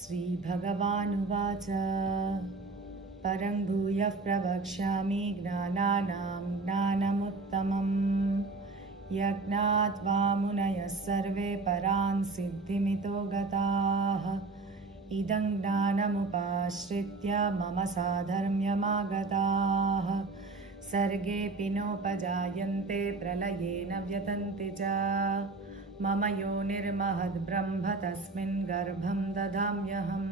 श्रीभगवानुवाच परं भूयः प्रवक्ष्यामि ज्ञानानां ज्ञानमुत्तमम् यज्ञात्वा मुनयः सर्वे परां सिद्धिमितो गताः इदं ज्ञानमुपाश्रित्य मम साधर्म्यमागताः सर्गेऽपि नोपजायन्ते प्रलये न व्यथन्ति च मम योनिर्महद्ब्रह्म तस्मिन् गर्भं ददाम्यहम्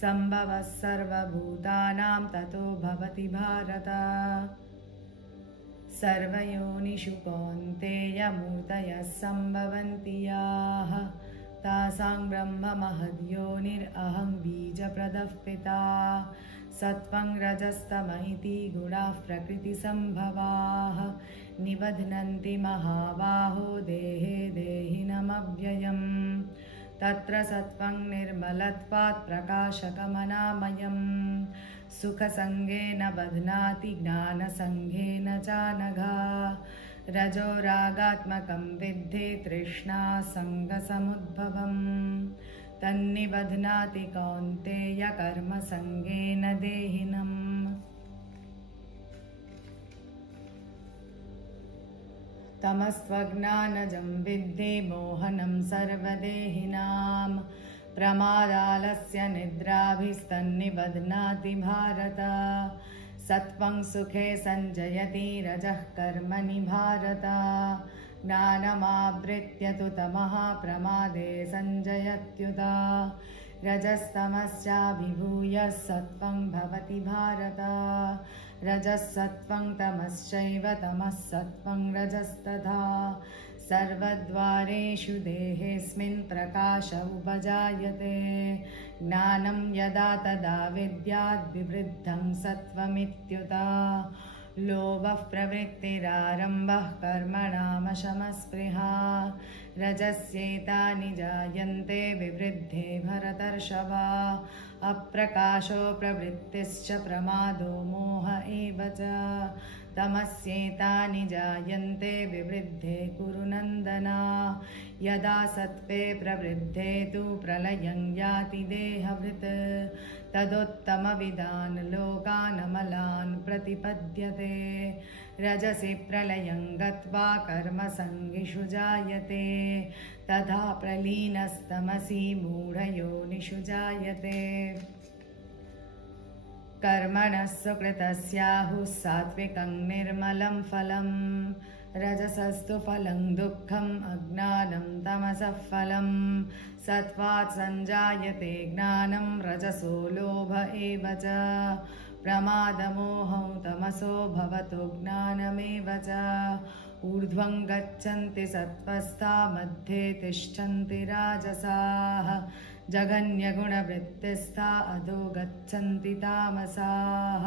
सम्भवः सर्वभूतानां ततो भवति भारत सर्वयोनिषु कौन्तेय मूर्तयः सम्भवन्ति याः तासां ब्रह्म महद्योनिरहं बीजप्रदः पिता सत्त्वं रजस्तम इति गुणाः प्रकृतिसम्भवाः निबध्नन्ति महाबाहो देहे देहिनमव्ययम् तत्र सत्त्वं निर्मलत्वात् प्रकाशकमनामयम् सुखसङ्गेन बध्नाति ज्ञानसङ्गेन चानघा रजो रागात्मकं विद्धि तृष्णासङ्गसमुद्भवम् तन्निबध्नाति कौन्तेय कर्मसङ्गेन देहिनम् तमस्त्वज्ञानजं विद्धि मोहनं सर्वदेहिनां प्रमादालस्य निद्राभिस्तन्निबध्नाति भारत सत्त्वं सुखे सञ्जयति रजः कर्मणि भारत ज्ञानमावृत्य तु तमः प्रमादे सञ्जयत्युत रजस्तमश्चाभिभूय सत्त्वं भवति भारत रजः सत्त्वं तमश्चैव तमः सत्त्वं रजस्तथा सर्वद्वारेषु देहेऽस्मिन् प्रकाश उपजायते ज्ञानं यदा तदा विद्याद् विवृद्धं सत्त्वमित्युत लोभः प्रवृत्तिरारम्भः कर्मणामशमस्पृहा रजस्येतानि जायन्ते विवृद्धे भरतर्षभा अप्रकाशो प्रवृत्तिश्च प्रमादो मोह एव च तमस्येतानि जायन्ते विवृद्धे कुरु नन्दन यदा सत्त्वे प्रवृद्धे तु प्रलयं याति देहभृत् तदुत्तमविदान् लोकानमलान् प्रतिपद्यते रजसि प्रलयं गत्वा कर्मसङ्गिषु जायते तथा प्रलीनस्तमसि मूढयोनिषु जायते कर्मणः सुकृतस्याहुः सात्विकं निर्मलं फलम् रजसस्तु फलं दुःखम् अज्ञानं तमसः फलम् सत्त्वात् सञ्जायते ज्ञानं रजसो लोभ एव च प्रमादमोहौ तमसो भवतो ज्ञानमेव च ऊर्ध्वं गच्छन्ति सत्त्वस्ता मध्ये तिष्ठन्ति राजसाः जघन्यगुणवृत्तिस्था अधो गच्छन्ति तामसाः।